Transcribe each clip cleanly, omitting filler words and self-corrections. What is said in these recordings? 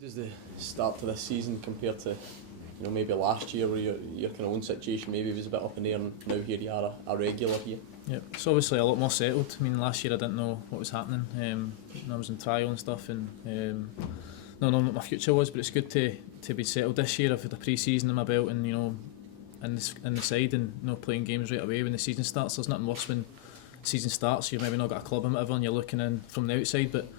Does the start to this season compare to maybe last year where your kind of own situation maybe was a bit up in the air and now here you are a regular here? Yeah, it's obviously a lot more settled. I mean, last year I didn't know what was happening. I was in trial and stuff and not knowing what my future was, but it's good to be settled this year. I've had a pre-season in my belt and in the side and playing games right away when the season starts. There's nothing worse when the season starts, you've maybe not got a club and whatever and you're looking in from the outside, but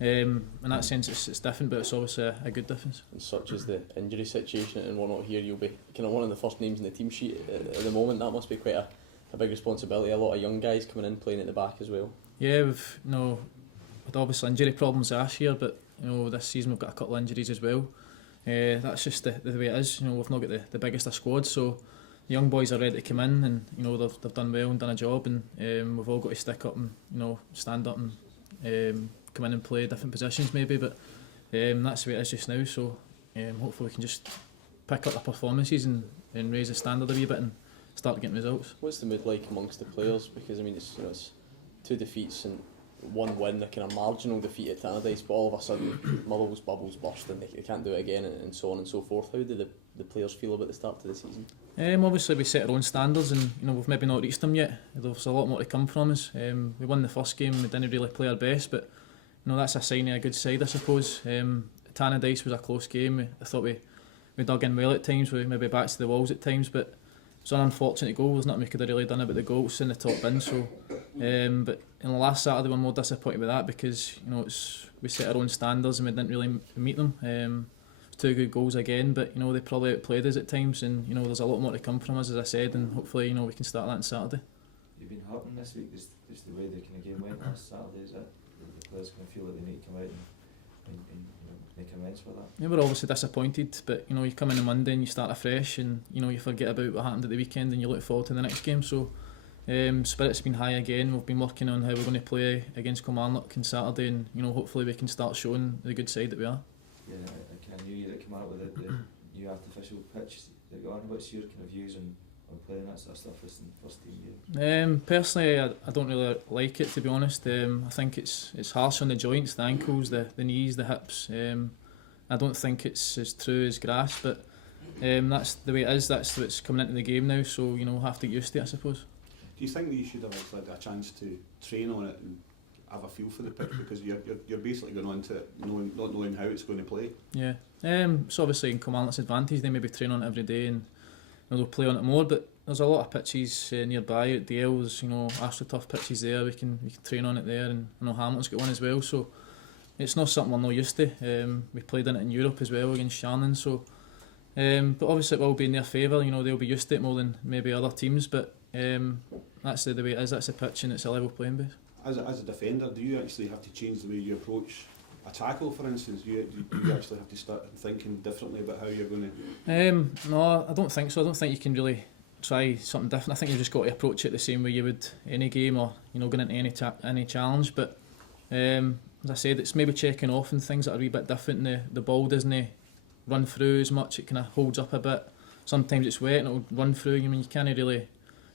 in that sense it's different, but it's obviously a good difference. And such as the injury situation and whatnot here, you'll be kind of one of the first names in the team sheet at the moment. That must be quite a big responsibility. A lot of young guys coming in playing at the back as well. Yeah, we've had obviously injury problems last year, but this season we've got a couple of injuries as well. That's just the way it is. We've not got the biggest of squads, so the young boys are ready to come in and they've done well and done a job, and we've all got to stick up and stand up and come in and play different positions maybe, but that's the way it is just now, so hopefully we can just pick up the performances and raise the standard a wee bit and start getting results. What's the mood like amongst the players? Because I mean it's 2 defeats and 1 win, a kind of marginal defeat at Tannadice, but all of a sudden Motherwell's bubbles burst and they can't do it again and so on and so forth. How do the players feel about the start to the season? Obviously we set our own standards and we've maybe not reached them yet. There's a lot more to come from us. We won the first game, we didn't really play our best, but that's a sign of a good side, I suppose. Tannadice was a close game. I thought we dug in well at times, we maybe back to the walls at times, but it was an unfortunate goal. There's nothing we could have really done about the goals in the top bin. So, but in the last Saturday we're more disappointed with that because we set our own standards and we didn't really meet them. 2 good goals again, but they probably outplayed us at times, and there's a lot more to come from us, as I said, and hopefully we can start that on Saturday. You've been hurting this week, just the way the kind of game went last Saturday, is that the players kind of feel like they need to come out and make amends for that? Yeah, we're obviously disappointed, but you come in on Monday and you start afresh, and you forget about what happened at the weekend and you look forward to the next game. So spirit's been high again. We've been working on how we're going to play against Kilmarnock on Saturday, and hopefully we can start showing the good side that we are. Yeah, I kind of knew you that came out with the new artificial pitch that got on. What's your kind of views on playing that sort of stuff as in first team game? Personally, I don't really like it, to be honest. I think it's harsh on the joints, the ankles, the knees, the hips. I don't think it's as true as grass, but that's the way it is. That's what's coming into the game now, so we'll have to get used to it, I suppose. Do you think that you should have had a chance to train on it and have a feel for the pitch, because you're basically going on to it not knowing how it's going to play? Yeah, so obviously in Kilmarnock's advantage, they maybe train on it every day and they'll play on it more, but there's a lot of pitches nearby at DL. There's AstroTurf pitches there, we can train on it there, and I know Hamilton's got one as well, so it's not something we're not used to. We played in it in Europe as well against Shannon, so but obviously it will be in their favour. They'll be used to it more than maybe other teams, but that's the way it is. That's the pitch and it's a level playing base. As a defender, do you actually have to change the way you approach a tackle, for instance? Do you actually have to start thinking differently about how you're going to... No, I don't think so. I don't think you can really try something different. I think you've just got to approach it the same way you would any game, or going into any challenge. But as I said, it's maybe checking off and things that are a wee bit different. The ball doesn't run through as much. It kind of holds up a bit. Sometimes it's wet and it'll run through. You can't really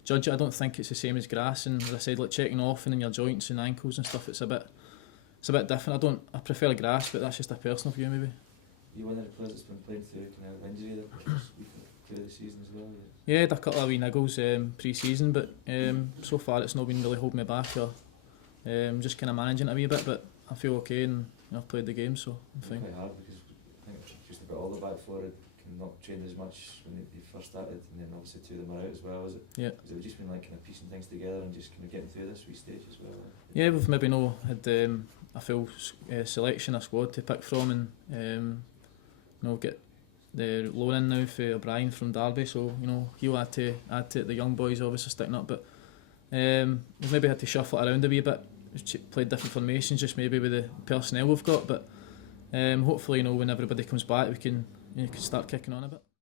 judge it. I don't think it's the same as grass, and as I said, like checking off and in your joints and ankles and stuff, it's a bit different. I prefer grass, but that's just a personal view maybe. You're one of the players that's been playing through kind of injury through the season as well? Yeah, I had a couple of wee niggles pre-season, but so far it's not been really holding me back, or just kind of managing it a wee bit, but I feel okay and I've played the game, so I'm fine. It's quite hard because I think just about all the back four can not train as much when they first started, and then obviously 2 of them are out as well, is it? Yeah. Has it just been like kind of piecing things together and just kind of getting through this wee stage as well? Yeah, we've maybe had a full selection, a squad to pick from, and get the loan in now for O'Brien from Derby, so he'll add to the young boys obviously sticking up, but we've maybe had to shuffle it around a wee bit. We've played different formations just maybe with the personnel we've got, but hopefully when everybody comes back we can start kicking on a bit.